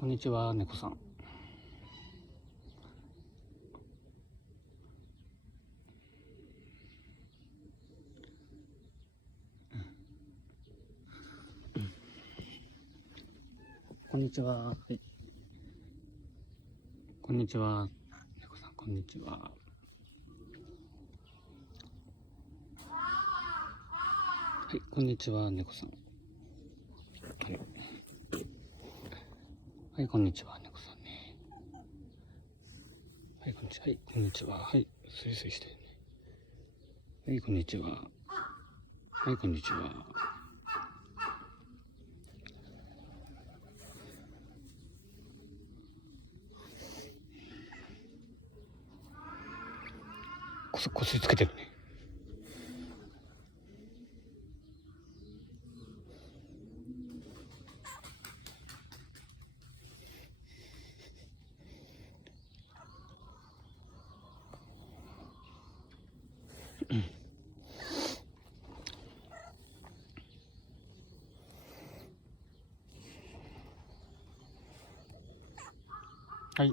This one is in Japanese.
こんにちは、猫さん。こんにちは。はい。こんにちは、猫さん。こんにちは。はい、こんにちは、猫さん。はい。はい、こんにちは、猫さんね。はい、こんにちは。はい、こんにちは。はい、スイスイしてるね。はい、こんにちは。はい、こんにちは。こすりつけてるね。はい。